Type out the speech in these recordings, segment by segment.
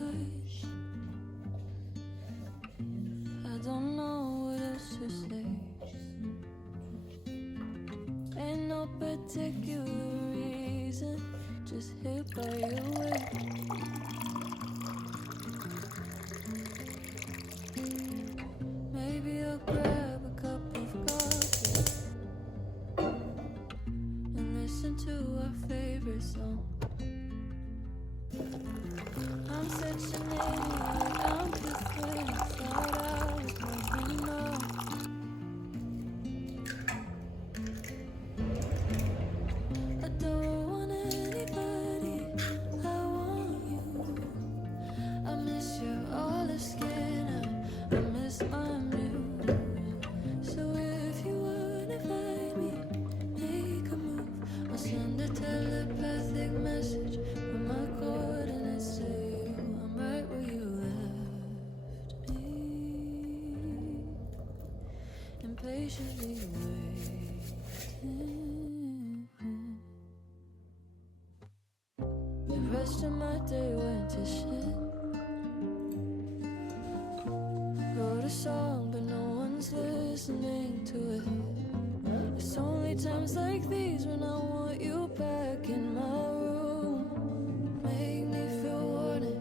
face. I don't know what else to say. Ain't no particular reason, just hit by your way. Maybe I'll grab a cup of coffee and listen to our favorite song. I'm such an idiot, I'm different. Thought I was moving on. I don't want anybody, I want you. I miss your olive skin, I miss my muse. So if you wanna find me, make a move. I'll send a telepathic message with my coordinates to you. I'm right where you left me, impatiently waiting. The rest of my day went to shit. Wrote a song, but no one's listening to it. It's only times like these when I want you back in my room. Make me feel wanted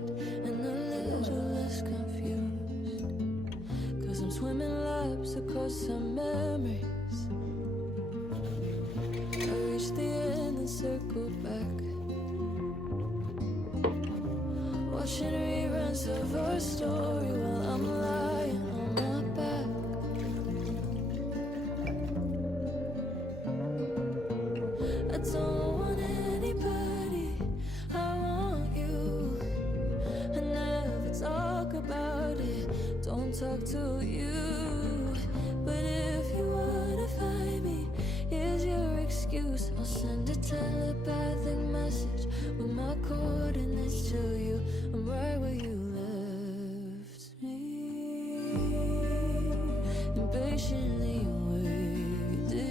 and a little less confused. 'Cause I'm swimming laps across some memories. I reach the end and circle back, watching reruns of our story while I'm lying on my back. I don't want anybody, I want you. I never talk about it, don't talk to you. But if you wanna find me, here's your excuse. I'll send a telepathic message with my coordinates to you. I'm right where you left me, impatiently waiting.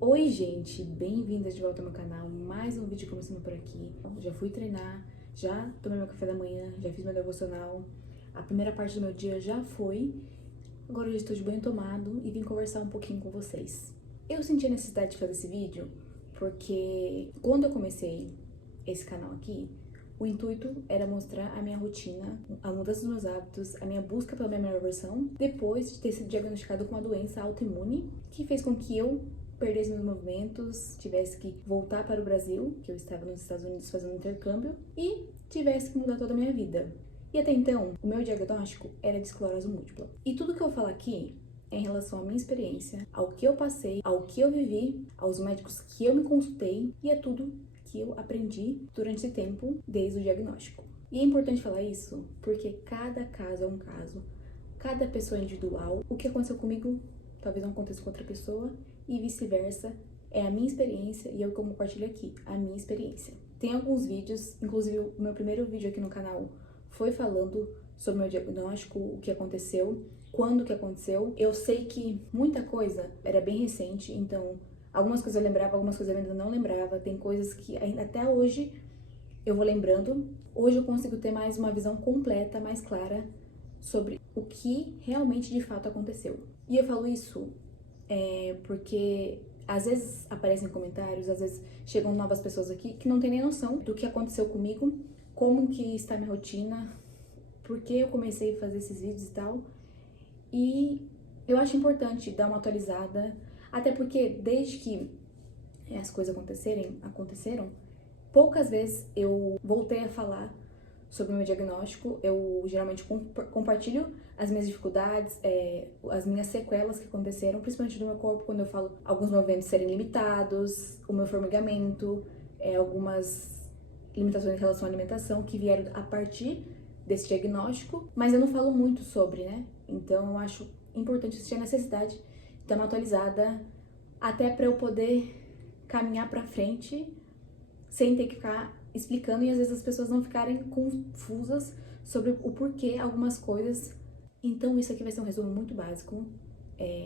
Oi gente, bem-vindas de volta ao meu canal, mais um vídeo começando por aqui. Já fui treinar, já tomei meu café da manhã, já fiz meu devocional, a primeira parte do meu dia já foi. Agora eu já estou de banho tomado e vim conversar um pouquinho com vocês. Eu senti a necessidade de fazer esse vídeo porque quando eu comecei esse canal aqui, o intuito era mostrar a minha rotina, a mudança dos meus hábitos, a minha busca pela minha melhor versão, depois de ter sido diagnosticado com uma doença autoimune, que fez com que eu perdesse meus movimentos, tivesse que voltar para o Brasil, que eu estava nos Estados Unidos fazendo um intercâmbio, e tivesse que mudar toda a minha vida. E até então, o meu diagnóstico era de esclerose múltipla. E tudo que eu falo aqui é em relação à minha experiência, ao que eu passei, ao que eu vivi, aos médicos que eu me consultei e a tudo que eu aprendi durante esse tempo desde o diagnóstico. E é importante falar isso porque cada caso é um caso, cada pessoa é individual. O que aconteceu comigo talvez não aconteça com outra pessoa e vice-versa. É a minha experiência e eu compartilho aqui a minha experiência. Tem alguns vídeos, inclusive o meu primeiro vídeo aqui no canal foi falando sobre o meu diagnóstico, o que aconteceu, quando que aconteceu. Eu sei que muita coisa era bem recente, então algumas coisas eu lembrava, algumas coisas eu ainda não lembrava. Tem coisas que ainda até hoje eu vou lembrando. Hoje eu consigo ter mais uma visão completa, mais clara sobre o que realmente de fato aconteceu. E eu falo isso porque às vezes aparecem comentários, às vezes chegam novas pessoas aqui que não tem nem noção do que aconteceu comigo, como que está a minha rotina, por que eu comecei a fazer esses vídeos e tal. E eu acho importante dar uma atualizada, até porque desde que as coisas aconteceram, poucas vezes eu voltei a falar sobre o meu diagnóstico. Eu geralmente compartilho as minhas dificuldades, as minhas sequelas que aconteceram, principalmente no meu corpo, quando eu falo alguns movimentos serem limitados, o meu formigamento, algumas limitações em relação à alimentação que vieram a partir desse diagnóstico, mas eu não falo muito sobre, né? Então eu acho importante existir a necessidade de dar uma atualizada, até para eu poder caminhar para frente sem ter que ficar explicando e às vezes as pessoas não ficarem confusas sobre o porquê algumas coisas. Então isso aqui vai ser um resumo muito básico.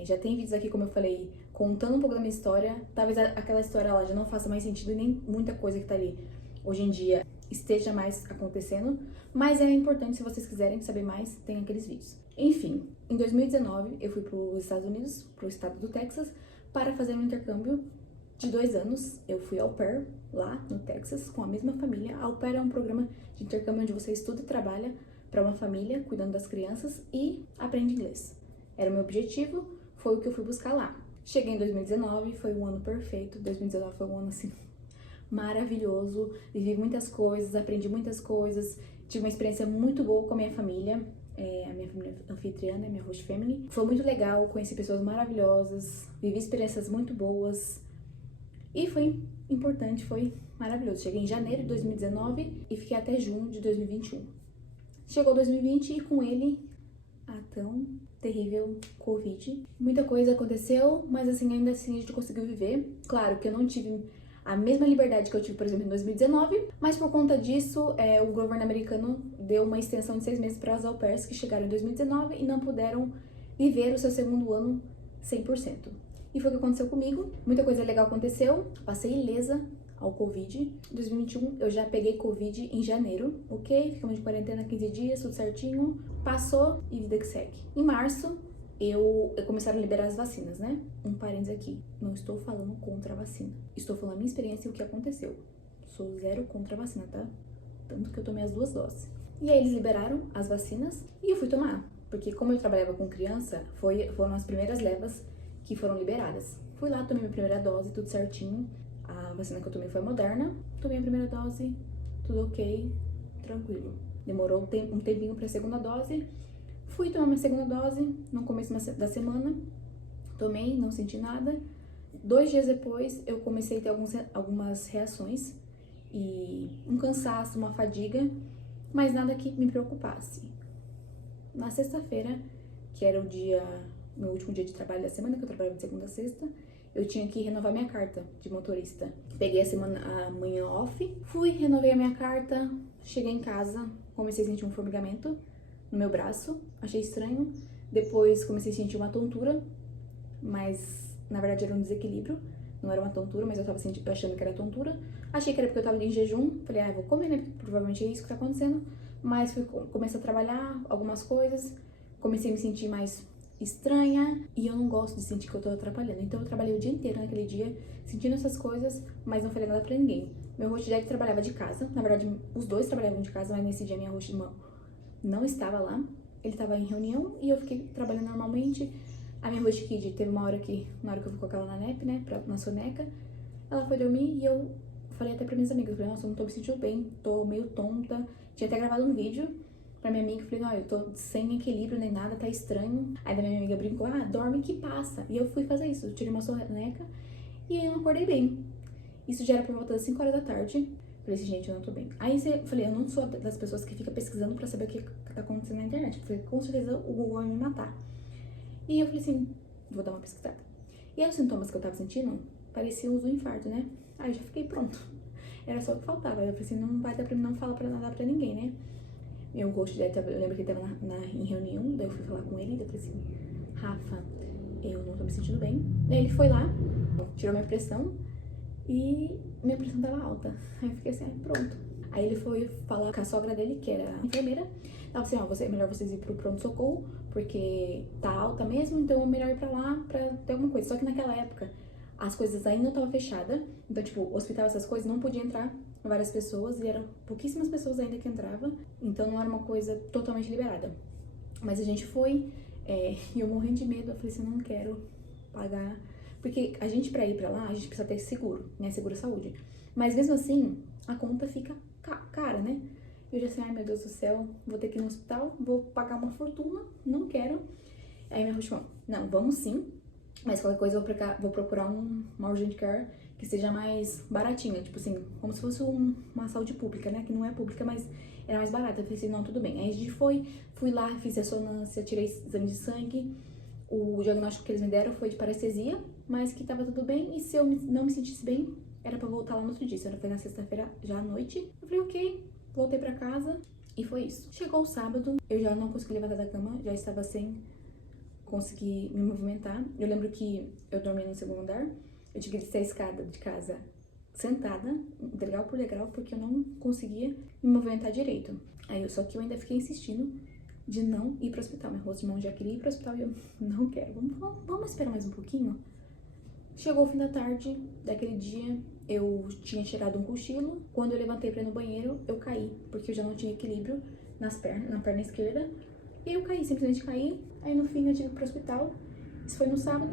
Já tem vídeos aqui, como eu falei, contando um pouco da minha história. Talvez aquela história lá já não faça mais sentido e nem muita coisa que tá ali hoje em dia esteja mais acontecendo, mas é importante, se vocês quiserem saber mais, tem aqueles vídeos. Enfim, em 2019 eu fui para os Estados Unidos, para o estado do Texas, para fazer um intercâmbio de 2 anos. Eu fui au pair lá no Texas com a mesma família. Au pair é um programa de intercâmbio onde você estuda e trabalha para uma família, cuidando das crianças e aprende inglês. Era o meu objetivo, foi o que eu fui buscar lá. Cheguei em 2019, foi um ano perfeito. 2019 foi um ano assim maravilhoso, vivi muitas coisas, aprendi muitas coisas, tive uma experiência muito boa com a minha família, a minha família anfitriã, minha host family. Foi muito legal, conheci pessoas maravilhosas, vivi experiências muito boas e foi importante, foi maravilhoso. Cheguei em janeiro de 2019 e fiquei até junho de 2021. Chegou 2020 e com ele a tão terrível Covid. Muita coisa aconteceu, mas assim, ainda assim a gente conseguiu viver. Claro que eu não tive a mesma liberdade que eu tive, por exemplo, em 2019, mas por conta disso, o governo americano deu uma extensão de 6 meses para as au pairs que chegaram em 2019 e não puderam viver o seu segundo ano 100%. E foi o que aconteceu comigo. Muita coisa legal aconteceu, passei ilesa ao Covid. Em 2021 eu já peguei Covid em janeiro, ok? Ficamos de quarentena 15 dias, tudo certinho. Passou e vida que segue. Em março, eu começaram a liberar as vacinas, né? Um parênteses aqui, não estou falando contra a vacina. Estou falando a minha experiência e o que aconteceu. Sou zero contra a vacina, tá? Tanto que eu tomei as 2 doses. E aí eles liberaram as vacinas e eu fui tomar. Porque como eu trabalhava com criança, foram as primeiras levas que foram liberadas. Fui lá, tomei minha primeira dose, tudo certinho. A vacina que eu tomei foi Moderna. Tomei a primeira dose, tudo ok, tranquilo. Demorou um tempinho pra segunda dose. Fui tomar minha segunda dose no começo da semana, tomei, não senti nada. 2 dias depois eu comecei a ter algumas reações e um cansaço, uma fadiga, mas nada que me preocupasse. Na sexta-feira, que era meu último dia de trabalho da semana, que eu trabalhava de segunda a sexta, eu tinha que renovar minha carta de motorista. Peguei a manhã off, fui, renovei a minha carta, cheguei em casa, comecei a sentir um formigamento no meu braço, achei estranho. Depois comecei a sentir uma tontura, mas na verdade era um desequilíbrio, não era uma tontura, mas eu tava achando que era tontura. Achei que era porque eu tava em jejum, falei, eu vou comer, né, porque provavelmente é isso que tá acontecendo. Mas comecei a trabalhar algumas coisas, comecei a me sentir mais estranha e eu não gosto de sentir que eu tô atrapalhando. Então eu trabalhei o dia inteiro naquele dia, sentindo essas coisas, mas não falei nada pra ninguém. Meu host Jack trabalhava de casa, na verdade os dois trabalhavam de casa, mas nesse dia minha host não estava lá, ele estava em reunião e eu fiquei trabalhando normalmente. A minha host kid teve uma hora que, na hora que eu fui colocar ela na nap, né, na soneca, ela foi dormir e eu falei até pra minhas amigas, eu falei, nossa, eu não tô me sentindo bem, tô meio tonta. Tinha até gravado um vídeo pra minha amiga, falei, não, eu tô sem equilíbrio nem nada, tá estranho. Aí da minha amiga brincou, dorme que passa. E eu fui fazer isso, eu tirei uma soneca e aí eu não acordei bem. Isso já era por volta das 5 horas da tarde. Falei assim, gente, eu não tô bem. Aí eu falei, eu não sou das pessoas que fica pesquisando pra saber o que tá acontecendo na internet. Falei, com certeza o Google vai me matar. E eu falei assim, vou dar uma pesquisada. E aí os sintomas que eu tava sentindo pareciam os do infarto, né? Aí eu já fiquei pronto. Era só o que faltava. Aí eu falei assim, não vai dar pra mim não falar pra nada pra ninguém, né? Meu host, eu lembro que ele tava em reunião, daí eu fui falar com ele, daí eu falei assim, Rafa, eu não tô me sentindo bem. Daí ele foi lá, tirou minha pressão e minha pressão tava alta. Aí eu fiquei assim, pronto. Aí ele foi falar com a sogra dele, que era enfermeira. Ela falou assim, é melhor vocês ir pro pronto-socorro, porque tá alta mesmo, então é melhor ir pra lá pra ter alguma coisa. Só que naquela época, as coisas ainda não estavam fechadas. Então, tipo, hospital, essas coisas, não podia entrar várias pessoas. E eram pouquíssimas pessoas ainda que entravam. Então, não era uma coisa totalmente liberada. Mas a gente foi, e eu morrendo de medo. Eu falei assim, não quero pagar. Porque a gente, pra ir pra lá, a gente precisa ter seguro, né? Seguro-saúde. Mas mesmo assim, a conta fica cara, né? Eu já sei, ai meu Deus do céu, vou ter que ir no hospital, vou pagar uma fortuna, não quero. Aí minha host falou, não, vamos sim, mas qualquer coisa eu vou procurar uma urgent care que seja mais baratinha, tipo assim, como se fosse uma saúde pública, né? Que não é pública, mas era mais barata. Eu falei assim, não, tudo bem. Aí a gente fui lá, fiz ressonância, tirei exame de sangue. O diagnóstico que eles me deram foi de parestesia, mas que tava tudo bem. E se eu não me sentisse bem, era pra voltar lá no outro dia. Isso foi na sexta-feira, já à noite. Eu falei, ok, voltei pra casa e foi isso. Chegou o sábado, eu já não consegui levantar da cama, já estava sem conseguir me movimentar. Eu lembro que eu dormia no segundo andar, eu tive que descer a escada de casa sentada, degrau por degrau, porque eu não conseguia me movimentar direito. Só que eu ainda fiquei insistindo de não ir pro hospital. Meu rosto de mão já queria ir pro hospital e eu não quero. Vamos esperar mais um pouquinho? Chegou o fim da tarde daquele dia, eu tinha tirado um cochilo. Quando eu levantei pra ir no banheiro, eu caí, porque eu já não tinha equilíbrio na perna esquerda. E aí eu caí, simplesmente caí. Aí no fim eu tive que ir pro hospital. Isso foi no sábado,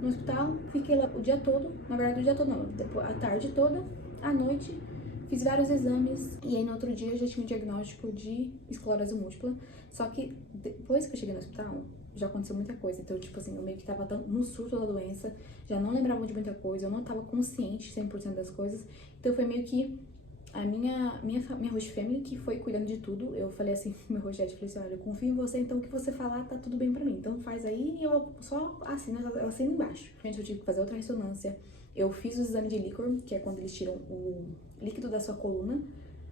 no hospital. Fiquei lá o dia todo, na verdade o dia todo não, depois, a tarde toda, à noite. Fiz vários exames e aí no outro dia eu já tinha um diagnóstico de esclerose múltipla. Só que depois que eu cheguei no hospital, já aconteceu muita coisa. Então, tipo assim, eu meio que tava no surto da doença, já não lembrava de muita coisa, eu não tava consciente 100% das coisas. Então foi meio que a minha host family que foi cuidando de tudo. Eu falei assim pro meu host, falei assim, olha, eu confio em você, então o que você falar tá tudo bem pra mim. Então faz aí e eu só assino, eu assino embaixo. Gente, eu tive que fazer outra ressonância. Eu fiz o exame de líquor, que é quando eles tiram o líquido da sua coluna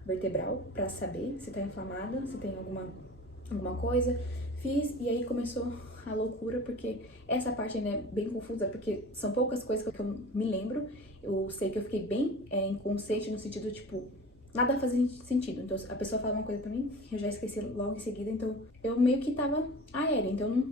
vertebral pra saber se tá inflamada, se tem alguma coisa. Fiz e aí começou a loucura, porque essa parte ainda é bem confusa, porque são poucas coisas que eu me lembro. Eu sei que eu fiquei bem inconsciente no sentido, tipo, nada fazia sentido. Então a pessoa fala uma coisa pra mim, eu já esqueci logo em seguida, então eu meio que tava aérea, então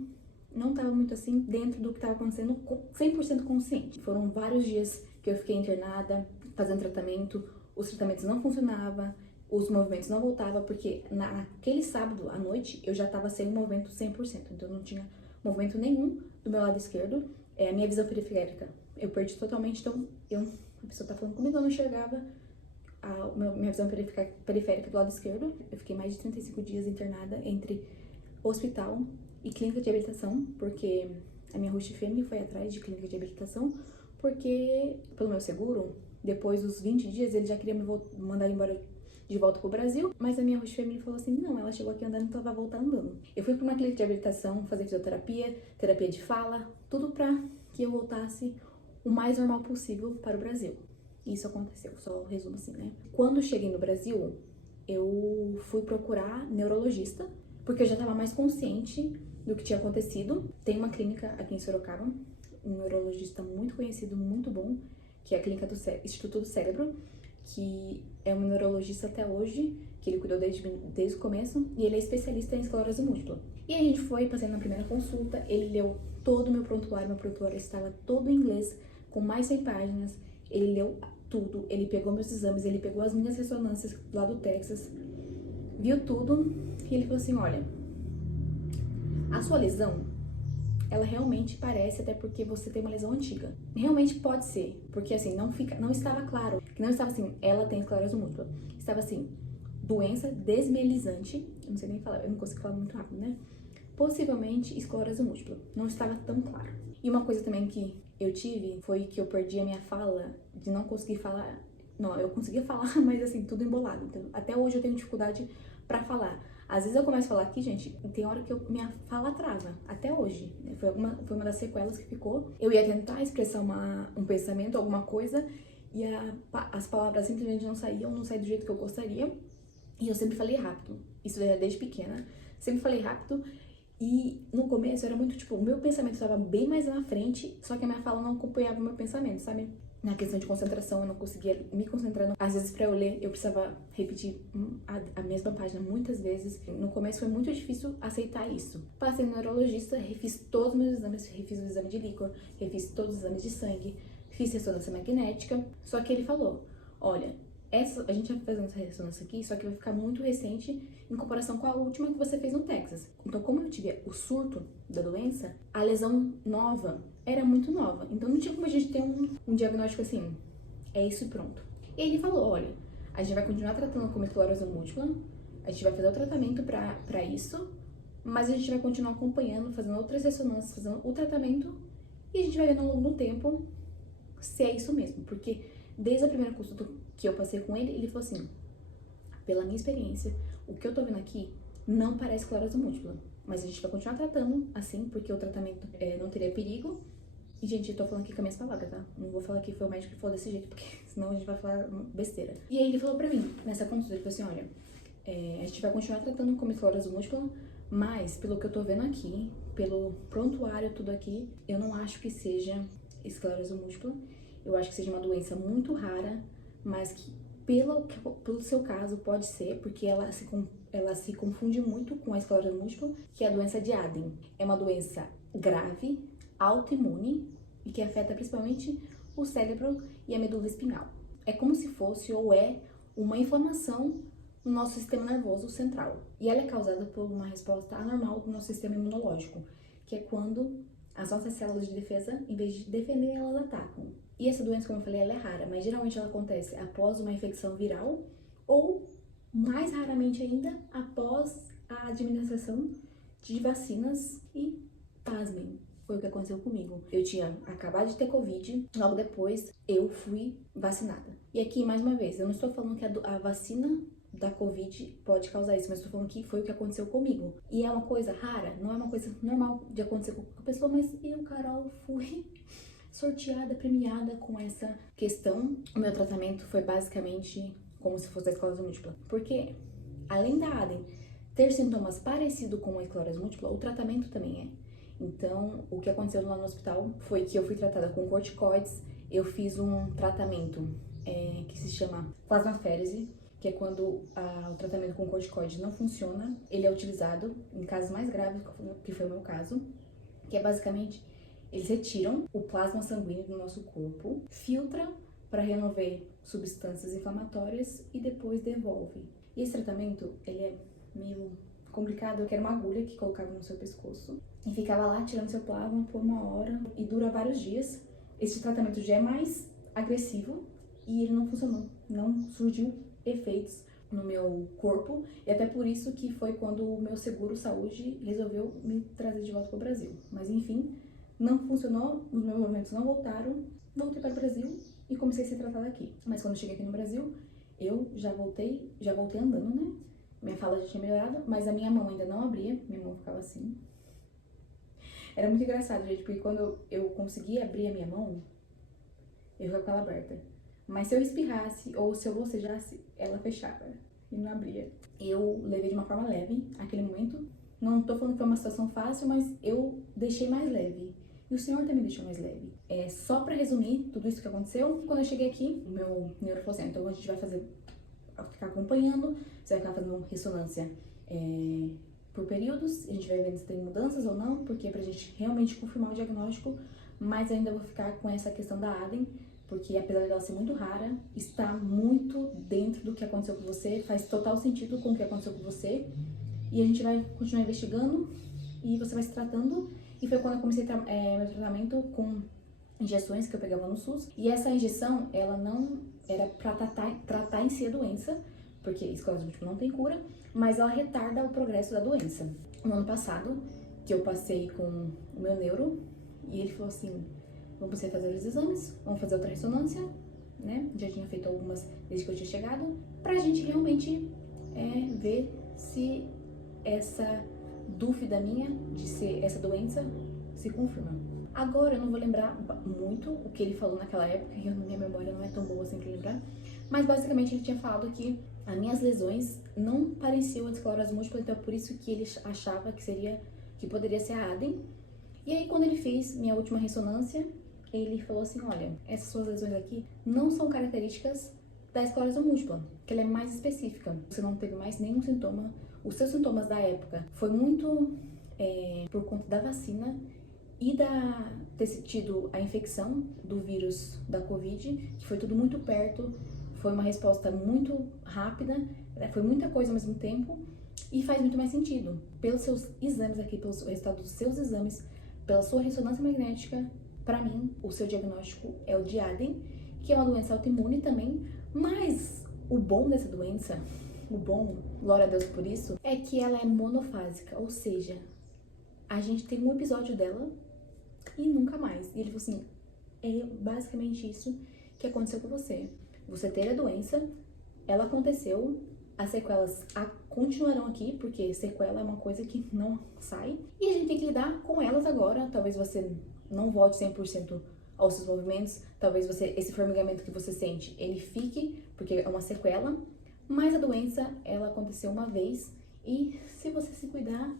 não tava muito assim dentro do que tava acontecendo, 100% consciente. Foram vários dias que eu fiquei internada, fazendo tratamento, os tratamentos não funcionavam, os movimentos não voltavam, porque naquele sábado à noite eu já tava sem movimento 100%, então eu não tinha movimento nenhum do meu lado esquerdo. A minha visão periférica eu perdi totalmente, então a pessoa tá falando comigo, eu não enxergava minha visão periférica do lado esquerdo. Eu fiquei mais de 35 dias internada entre hospital e clínica de reabilitação, porque a minha host family foi atrás de clínica de reabilitação, porque pelo meu seguro, depois dos 20 dias, ele já queria me mandar embora de volta pro Brasil, mas a minha host family falou assim, não, ela chegou aqui andando, então ela vai voltar andando. Eu fui pra uma clínica de reabilitação, fazer fisioterapia, terapia de fala, tudo pra que eu voltasse o mais normal possível para o Brasil. Isso aconteceu, só resumo assim, né? Quando cheguei no Brasil, eu fui procurar neurologista, porque eu já tava mais consciente do que tinha acontecido. Tem uma clínica aqui em Sorocaba, um neurologista muito conhecido, muito bom, que é a clínica do Instituto do Cérebro, que é um neurologista até hoje, que ele cuidou desde o começo, e ele é especialista em esclerose múltipla. E a gente foi, passei na primeira consulta, ele leu todo o meu prontuário estava todo em inglês, com mais 100 páginas, ele leu tudo, ele pegou meus exames, ele pegou as minhas ressonâncias lá do Texas, viu tudo, e ele falou assim, olha, a sua lesão, ela realmente parece, até porque você tem uma lesão antiga. Realmente pode ser, porque assim, não estava claro, que não estava assim, ela tem esclerose múltipla. Estava assim, doença desmielizante, eu não sei nem falar, eu não consigo falar muito rápido, né? Possivelmente esclerose múltipla, não estava tão claro. E uma coisa também que eu tive foi que eu perdi a minha fala, de não conseguir falar. Não, eu conseguia falar, mas assim, tudo embolado. Então, até hoje eu tenho dificuldade pra falar. Às vezes eu começo a falar aqui, gente, tem hora que minha fala trava, até hoje. Né? Foi uma das sequelas que ficou. Eu ia tentar expressar um pensamento, alguma coisa, e as palavras simplesmente não saíam do jeito que eu gostaria. E eu sempre falei rápido. Isso era desde pequena. Sempre falei rápido. E no começo era muito, tipo, o meu pensamento estava bem mais na frente, só que a minha fala não acompanhava o meu pensamento, sabe? Na questão de concentração, eu não conseguia me concentrar. Às vezes, pra eu ler, eu precisava repetir a mesma página muitas vezes. No começo foi muito difícil aceitar isso. Passei no neurologista, refiz todos os meus exames, refiz o exame de líquor, refiz todos os exames de sangue, fiz ressonância magnética. Só que ele falou, olha, a gente vai fazer essa ressonância aqui, só que vai ficar muito recente em comparação com a última que você fez no Texas. Então, como eu tive o surto da doença, a lesão nova era muito nova. Então, não tinha como a gente ter um diagnóstico assim, é isso e pronto. E ele falou, olha, a gente vai continuar tratando como esclerose múltipla, a gente vai fazer o tratamento pra isso, mas a gente vai continuar acompanhando, fazendo outras ressonâncias, fazendo o tratamento, e a gente vai vendo ao longo do tempo se é isso mesmo. Porque desde a primeira consulta que eu passei com ele, ele falou assim, pela minha experiência, o que eu tô vendo aqui não parece esclerose múltipla, mas a gente vai continuar tratando assim, porque o tratamento não teria perigo. E, gente, eu tô falando aqui com as minhas palavras, tá? Não vou falar que foi o médico que falou desse jeito, porque senão a gente vai falar besteira. E aí ele falou pra mim, nessa consulta, ele falou assim, olha, a gente vai continuar tratando como esclerose múltipla, mas pelo que eu tô vendo aqui, pelo prontuário, tudo aqui, eu não acho que seja esclerose múltipla. Eu acho que seja uma doença muito rara, mas que pelo seu caso pode ser, porque ela se confunde muito com a esclerose múltipla, que é a doença de Aden. É uma doença grave, autoimune e que afeta principalmente o cérebro e a medula espinhal. É como se fosse ou é uma inflamação no nosso sistema nervoso central. E ela é causada por uma resposta anormal do nosso sistema imunológico, que é quando as nossas células de defesa, em vez de defender, elas atacam. E essa doença, como eu falei, ela é rara, mas geralmente ela acontece após uma infecção viral ou, mais raramente ainda, após a administração de vacinas e, pasmem, foi o que aconteceu comigo. Eu tinha acabado de ter Covid, logo depois eu fui vacinada. E aqui, mais uma vez, eu não estou falando que a vacina da Covid pode causar isso, mas estou falando que foi o que aconteceu comigo. E é uma coisa rara, não é uma coisa normal de acontecer com a pessoa, mas eu, Carol, fui sorteada, premiada com essa questão. O meu tratamento foi basicamente como se fosse a esclerose múltipla. Porque, além da Aden ter sintomas parecidos com a esclerose múltipla, o tratamento também é. Então, o que aconteceu lá no hospital foi que eu fui tratada com corticoides, eu fiz um tratamento que se chama plasmaférese, que é quando o tratamento com corticoide não funciona. Ele é utilizado em casos mais graves, que foi o meu caso, que é basicamente, eles retiram o plasma sanguíneo do nosso corpo, filtram para remover substâncias inflamatórias e depois devolve. E esse tratamento, ele é meio complicado, que era uma agulha que colocava no seu pescoço e ficava lá tirando seu plasma por 1 hora e dura vários dias. Esse tratamento já é mais agressivo e ele não funcionou, não surgiu efeitos no meu corpo, e até por isso que foi quando o meu seguro saúde resolveu me trazer de volta para o Brasil. Mas enfim, não funcionou, os meus movimentos não voltaram, voltei para o Brasil e comecei a ser tratada aqui. Mas quando eu cheguei aqui no Brasil, eu já voltei andando, né? Minha fala já tinha melhorado, mas a minha mão ainda não abria, minha mão ficava assim. Era muito engraçado, gente, porque quando eu conseguia abrir a minha mão, eu ficava com ela aberta. Mas se eu espirrasse ou se eu bocejasse, ela fechava e não abria. Eu levei de uma forma leve aquele momento. Não tô falando que foi uma situação fácil, mas eu deixei mais leve. E o Senhor também deixou mais leve. Só pra resumir tudo isso que aconteceu, quando eu cheguei aqui, o meu neuro falou assim, então a gente vai ficar acompanhando, você vai ficar fazendo ressonância por períodos, a gente vai vendo se tem mudanças ou não, porque é pra gente realmente confirmar o diagnóstico, mas ainda vou ficar com essa questão da Aden, porque apesar dela ser muito rara, está muito dentro do que aconteceu com você, faz total sentido com o que aconteceu com você, e a gente vai continuar investigando, e você vai se tratando, e foi quando eu comecei meu tratamento com injeções que eu pegava no SUS, e essa injeção, ela não era pra tratar em si a doença, porque esclerose múltipla não tem cura, mas ela retarda o progresso da doença. No ano passado, que eu passei com o meu neuro, e ele falou assim, vamos fazer os exames, vamos fazer outra ressonância, né? Já tinha feito algumas desde que eu tinha chegado, pra gente realmente ver se essa dúvida minha de ser essa doença se confirma. Agora eu não vou lembrar muito o que ele falou naquela época, e minha memória não é tão boa assim pra lembrar, mas basicamente ele tinha falado que as minhas lesões não pareciam a esclerose múltipla, então é por isso que ele achava que poderia ser a Aden. E aí quando ele fez minha última ressonância, ele falou assim, olha, essas suas lesões aqui não são características da esclerose múltipla, que ela é mais específica. Você não teve mais nenhum sintoma. Os seus sintomas da época foi muito por conta da vacina e ter tido a infecção do vírus da Covid, que foi tudo muito perto, foi uma resposta muito rápida, foi muita coisa ao mesmo tempo e faz muito mais sentido. Pelos seus exames aqui, pelos resultados dos seus exames, pela sua ressonância magnética, para mim, o seu diagnóstico é o de Aden, que é uma doença autoimune também, mas o bom dessa doença, glória a Deus por isso, é que ela é monofásica, ou seja, a gente tem um episódio dela e nunca mais. E ele falou assim, é basicamente isso que aconteceu com você. Você teve a doença, ela aconteceu, as sequelas continuarão aqui, porque sequela é uma coisa que não sai, e a gente tem que lidar com elas agora. Talvez você não volte 100% aos seus movimentos, talvez esse formigamento que você sente, ele fique, porque é uma sequela, mas a doença, ela aconteceu uma vez, e se você se cuidar,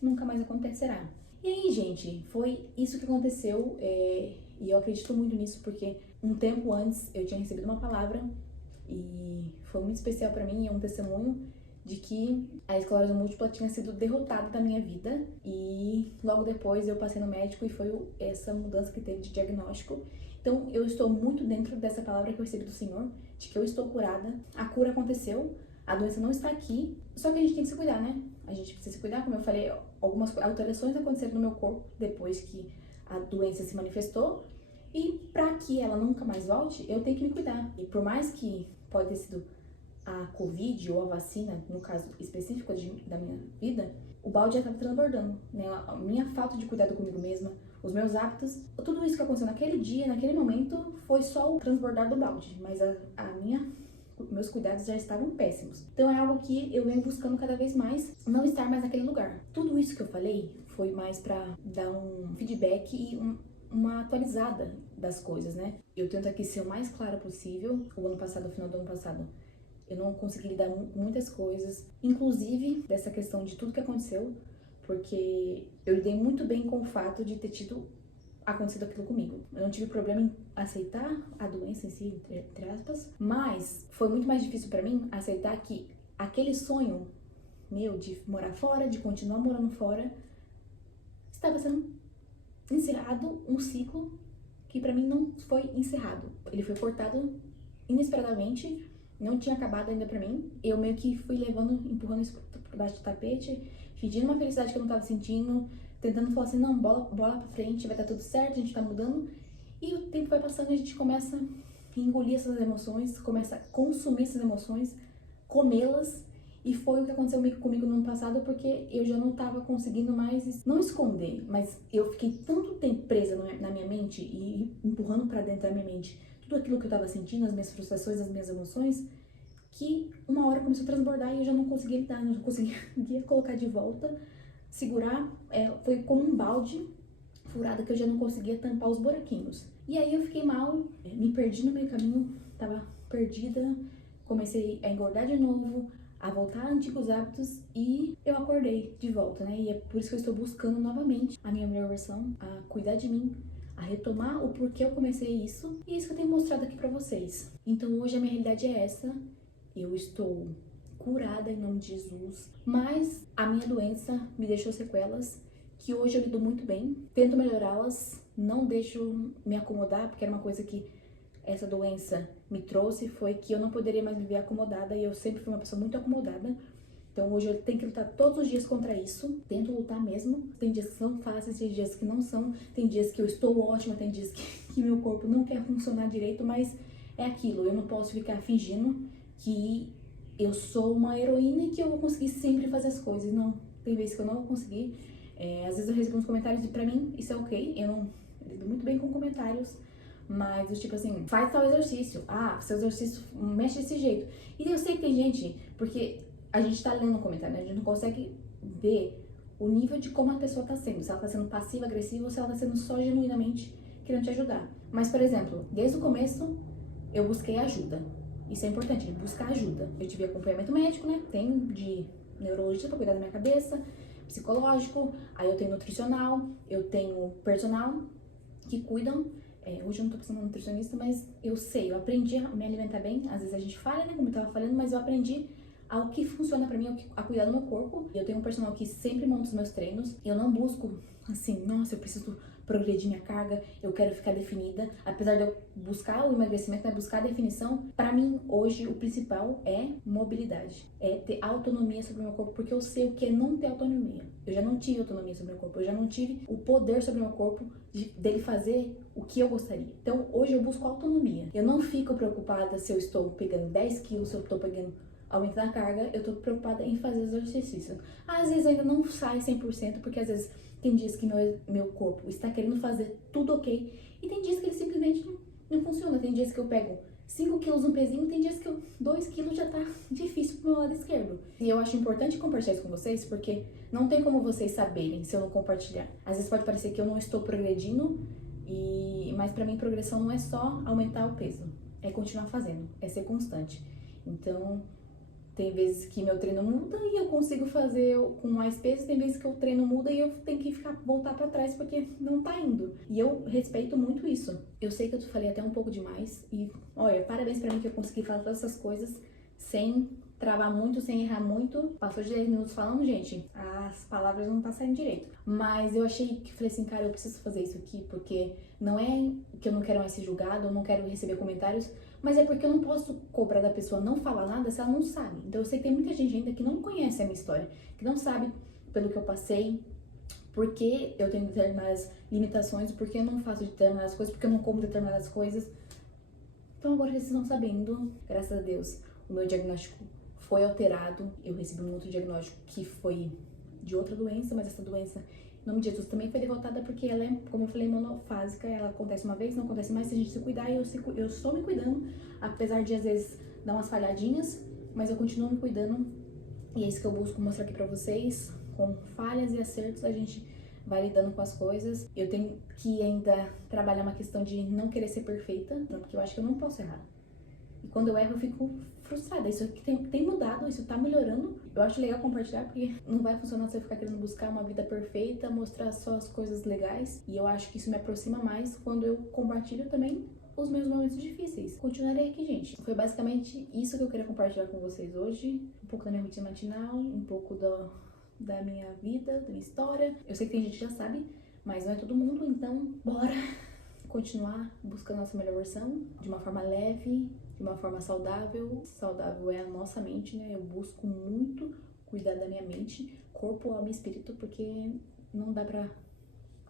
nunca mais acontecerá. E aí, gente, foi isso que aconteceu, e eu acredito muito nisso, porque um tempo antes eu tinha recebido uma palavra E foi muito especial pra mim, é um testemunho de que a esclerose múltipla tinha sido derrotada da minha vida, e logo depois eu passei no médico e foi essa mudança que teve de diagnóstico. Então eu estou muito dentro dessa palavra que eu recebi do Senhor, de que eu estou curada, a cura aconteceu, a doença não está aqui, só que a gente tem que se cuidar, né? A gente precisa se cuidar, como eu falei, algumas alterações aconteceram no meu corpo depois que a doença se manifestou, e para que ela nunca mais volte, eu tenho que me cuidar. E por mais que pode ter sido a Covid ou a vacina, no caso específico da minha vida, o balde já estava transbordando, né? A minha falta de cuidado comigo mesma, os meus hábitos, tudo isso que aconteceu naquele dia, naquele momento, foi só o transbordar do balde, mas meus cuidados já estavam péssimos. Então é algo que eu venho buscando cada vez mais, não estar mais naquele lugar. Tudo isso que eu falei foi mais pra dar um feedback e uma atualizada das coisas, né? Eu tento aqui ser o mais clara possível. O ano passado, no final do ano passado, eu não consegui lidar com muitas coisas, inclusive dessa questão de tudo que aconteceu, porque eu lidei muito bem com o fato de ter acontecido aquilo comigo. Eu não tive problema em aceitar a doença em si, entre aspas, mas foi muito mais difícil pra mim aceitar que aquele sonho meu de morar fora, de continuar morando fora, estava sendo encerrado, um ciclo que pra mim não foi encerrado. Ele foi cortado inesperadamente, não tinha acabado ainda pra mim. Eu meio que fui empurrando isso por baixo do tapete, fingindo uma felicidade que eu não tava sentindo, tentando falar assim, não, bola pra frente, vai dar tudo certo, a gente tá mudando. E o tempo vai passando e a gente começa a engolir essas emoções, começa a consumir essas emoções, comê-las. E foi o que aconteceu comigo no ano passado, porque eu já não tava conseguindo mais, não esconder, mas eu fiquei tanto tempo presa na minha mente e empurrando pra dentro da minha mente tudo aquilo que eu tava sentindo, as minhas frustrações, as minhas emoções, que uma hora começou a transbordar e eu já não conseguia lidar, não conseguia colocar de volta, segurar, foi como um balde furado que eu já não conseguia tampar os buraquinhos. E aí eu fiquei mal, me perdi no meio do caminho, tava perdida, comecei a engordar de novo, a voltar a antigos hábitos, e eu acordei de volta, né? E é por isso que eu estou buscando novamente a minha melhor versão, a cuidar de mim, a retomar o porquê eu comecei isso, e é isso que eu tenho mostrado aqui pra vocês. Então hoje a minha realidade é essa, eu estou curada em nome de Jesus, mas a minha doença me deixou sequelas que hoje eu lido muito bem, tento melhorá-las, não deixo me acomodar, porque era uma coisa que essa doença me trouxe, foi que eu não poderia mais viver acomodada, e eu sempre fui uma pessoa muito acomodada. Então hoje eu tenho que lutar todos os dias contra isso, tento lutar mesmo. Tem dias que são fáceis, tem dias que não são, tem dias que eu estou ótima, tem dias que meu corpo não quer funcionar direito, mas é aquilo, eu não posso ficar fingindo que eu sou uma heroína e que eu vou conseguir sempre fazer as coisas. Não, tem vezes que eu não vou conseguir. Às vezes eu recebo uns comentários e pra mim isso é ok, eu lido muito bem com comentários, mas do tipo assim, faz tal exercício, seu exercício mexe desse jeito. E eu sei que tem gente, porque a gente tá lendo o comentário, né? A gente não consegue ver o nível de como a pessoa tá sendo, se ela tá sendo passiva, agressiva, ou se ela tá sendo só genuinamente querendo te ajudar. Mas, por exemplo, desde o começo eu busquei ajuda. Isso é importante, buscar ajuda. Eu tive acompanhamento médico, né? Tenho de neurologista pra cuidar da minha cabeça, psicológico, aí eu tenho nutricional, eu tenho personal que cuidam. Hoje eu não tô precisando de nutricionista, mas eu aprendi a me alimentar bem. Às vezes a gente falha, né? Como eu tava falando, mas eu aprendi ao que funciona pra mim, a cuidar do meu corpo. Eu tenho um personal que sempre monta os meus treinos. Eu não busco, assim, nossa, eu preciso progredir minha carga, eu quero ficar definida. Apesar de eu buscar o emagrecimento, né, buscar a definição, pra mim, hoje, o principal é mobilidade. É ter autonomia sobre o meu corpo, porque eu sei o que é não ter autonomia. Eu já não tive autonomia sobre o meu corpo, eu já não tive o poder sobre o meu corpo dele fazer o que eu gostaria. Então, hoje eu busco autonomia. Eu não fico preocupada se eu estou pegando 10 quilos, se eu estou pegando aumento da carga, eu tô preocupada em fazer exercício. Às vezes ainda não sai 100%, porque às vezes tem dias que meu corpo está querendo fazer tudo ok, e tem dias que ele simplesmente não funciona. Tem dias que eu pego 5 quilos no pezinho, tem dias que 2 quilos já tá difícil pro meu lado esquerdo. E eu acho importante compartilhar isso com vocês, porque não tem como vocês saberem se eu não compartilhar. Às vezes pode parecer que eu não estou progredindo, mas pra mim progressão não é só aumentar o peso, é continuar fazendo, é ser constante. Então, Tem vezes que meu treino muda e eu consigo fazer com mais peso, tem vezes que o treino muda e eu tenho que voltar pra trás porque não tá indo. E eu respeito muito isso. Eu sei que eu falei até um pouco demais e, olha, parabéns pra mim que eu consegui falar todas essas coisas sem travar muito, sem errar muito. Passou de 10 minutos falando, gente, as palavras não tá saindo direito. Mas eu achei que, falei assim, cara, eu preciso fazer isso aqui porque não é que eu não quero mais ser julgado, eu não quero receber comentários, mas é porque eu não posso cobrar da pessoa não falar nada se ela não sabe. Então eu sei que tem muita gente ainda que não conhece a minha história, que não sabe pelo que eu passei, porque eu tenho determinadas limitações, porque eu não faço determinadas coisas, porque eu não como determinadas coisas. Então agora eles estão sabendo, graças a Deus, o meu diagnóstico foi alterado. Eu recebi um outro diagnóstico que foi de outra doença, mas essa doença, em nome de Jesus, também foi derrotada porque ela é, como eu falei, monofásica. Ela acontece uma vez, não acontece mais se a gente se cuidar. E eu estou me cuidando, apesar de às vezes dar umas falhadinhas, mas eu continuo me cuidando. E é isso que eu busco mostrar aqui pra vocês. Com falhas e acertos, a gente vai lidando com as coisas. Eu tenho que ainda trabalhar uma questão de não querer ser perfeita, porque eu acho que eu não posso errar. E quando eu erro, eu fico frustrada. Isso aqui tem mudado, isso tá melhorando. Eu acho legal compartilhar, porque não vai funcionar se eu ficar querendo buscar uma vida perfeita, mostrar só as coisas legais. E eu acho que isso me aproxima mais quando eu compartilho também os meus momentos difíceis. Continuarei aqui, gente. Foi basicamente isso que eu queria compartilhar com vocês hoje. Um pouco da minha rotina matinal, um pouco da minha vida, da minha história. Eu sei que tem gente que já sabe, mas não é todo mundo, então bora continuar buscando a nossa melhor versão de uma forma leve, de uma forma saudável. Saudável é a nossa mente, né? Eu busco muito cuidar da minha mente, corpo, alma e espírito, porque não dá pra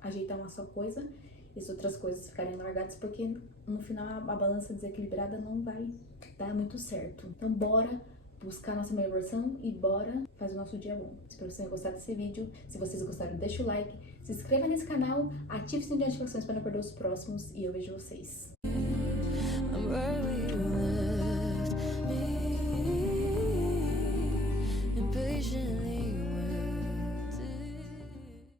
ajeitar uma só coisa e as outras coisas ficarem largadas, porque no final a balança desequilibrada não vai dar muito certo. Então bora buscar a nossa melhor versão e bora fazer o nosso dia bom. Espero que vocês tenham gostado desse vídeo. Se vocês gostaram, deixa o like, se inscreva nesse canal, ative o sininho de notificações para não perder os próximos e eu vejo vocês. I'm right where you